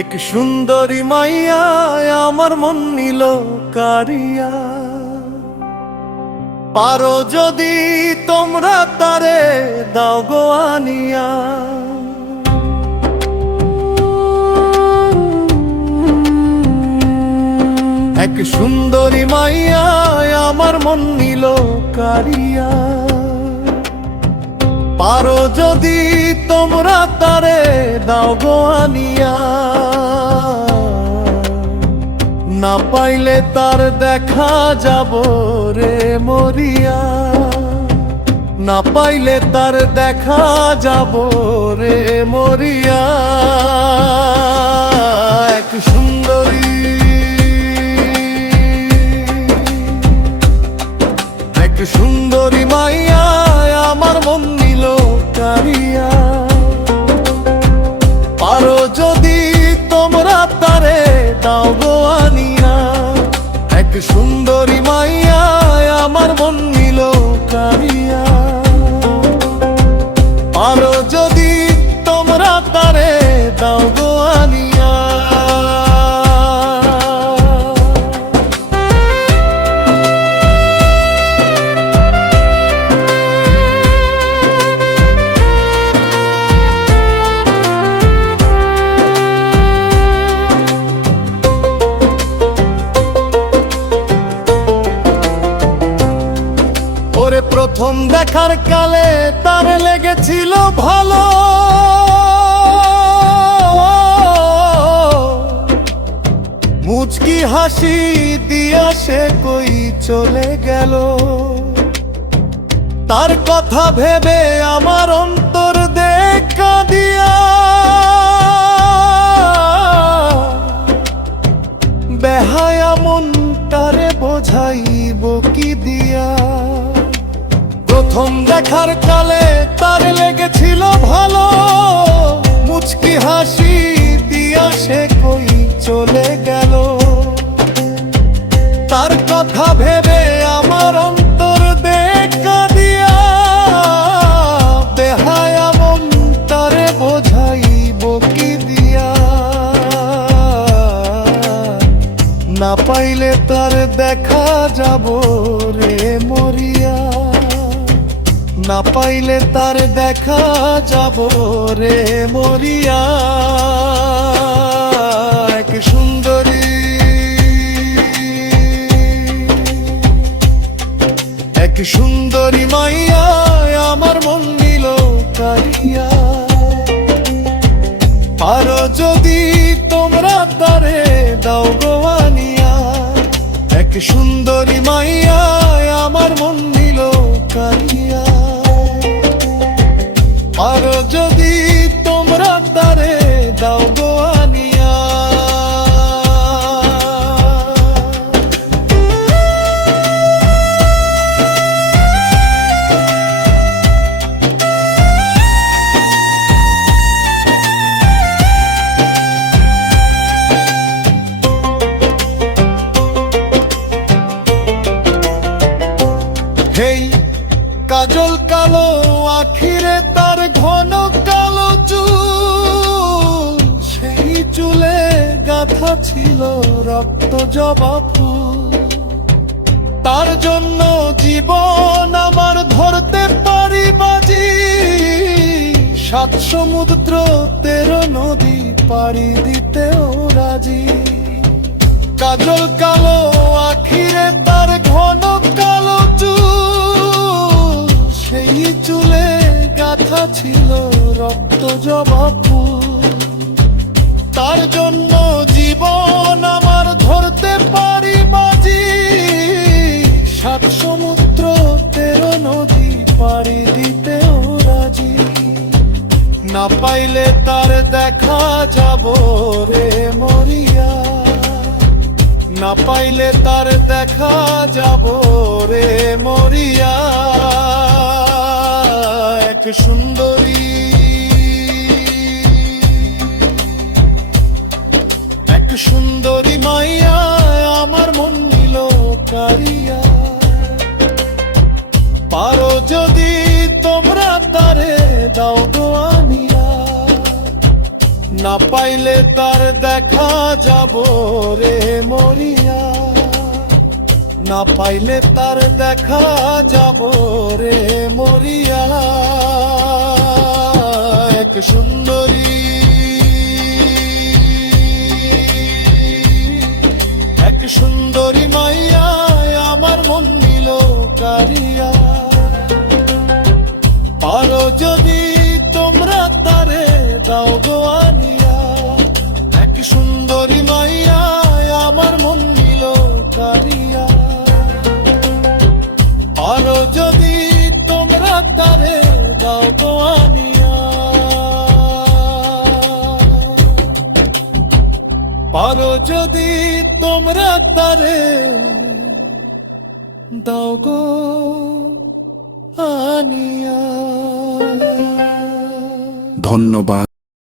এক সুন্দরী মাইয়া আমার মন নিল কারিয়া। পারো যদি তোমরা তারে দাও গো আনিয়া। এক সুন্দরী মাইয়া আমার মন নিল কারিয়া। পারো যদি তোমরা তারে দাও গো আনিয়া। না পাইলে তার দেখা যাব রে মরিয়া। না পাইলে তার দেখা যাব রে মরিয়া। এক সুন্দরী, এক সুন্দরী মাইয়া আমার মন নিল কারিয়া। পারো যদি তোমরা তারে দাও গো আনিয়া। এক সুন্দরী মাইয়া আমার মন নিল কারিয়া। পারো যদি তোমরা তারে দাও গো আনিয়া। প্রথম দেখার কালে তার লেগেছিল ভালো। মুচকি হাসি দিয়া সে কই চলে গেল। তার কথা ভেবে আমার অন্তর দেখা দিয়া। বেহায়া মনটারে বোঝাইব কি দিয়া। প্রথম দেখার কালে তার লেগেছিল ভালো। মুচকি হাসি দিয়া সে কই চলে গেল। তার কথা ভেবে আমার অন্তর দেখা দিয়া। বেহায়া মন তারে বোঝাইব কি দিয়া। না পাইলে তার দেখা যাব রে মরিয়া। না পাইলে তার দেখা যাব রে মরিয়া। এক সুন্দরী, এক সুন্দরী মাইয়া আমার মন নিল কারিয়া। পারো যদি তোমরা তারে দাও গো আনিয়া। এক সুন্দরী মাইয়া আমার মন নিল কারিয়া। পারো যদি তোমরা তারে দাও গো আনিয়া। হেই কাজল কালো আখিরে তার ঘন কালো চুল। সেই চুলে গাঁথা ছিল রক্ত জবা ফুল। তার জন্য জীবন আমার ধরতে পারি বাজি। ৭ সমুদ্র 13 নদী পাড়ি দিতেও রাজি। কাজল কালো আখিরে তার ঘন কালো চুল। সেই চুলে গাঁথা ছিল রক্ত জবা ফুল। তার জন্য জীবন আমার ধরতে পারি বাজি। ৭ সমুদ্র 13 নদী পাড়ি দিতেও রাজি। না পাইলে তার দেখা যাব রে মরিয়া। না পাইলে তার দেখা যাব রে মরিয়া। এক সুন্দরী, এক সুন্দরী মাইয়া আমার মন নিল কারিয়া। পারো যদি তোমরা তারে দাও গো আনিয়া। না পাইলে তার দেখা যাব রে মরিয়া, না পাইলে তার দেখা যাব রে মরিয়া। এক সুন্দরী, এক সুন্দরী মাইয়া আমার মন নিল কারিয়া। পারো যদি তোমরা তারে দাও গো আনিয়া, এক সুন্দরী মাইয়া আমার মন নিল কারিয়া। পারো যদি তোমরা তারে দাও গো আনিয়া, পারো যদি তোমরা তারে দাও গো আনিয়া। ধন্যবাদ।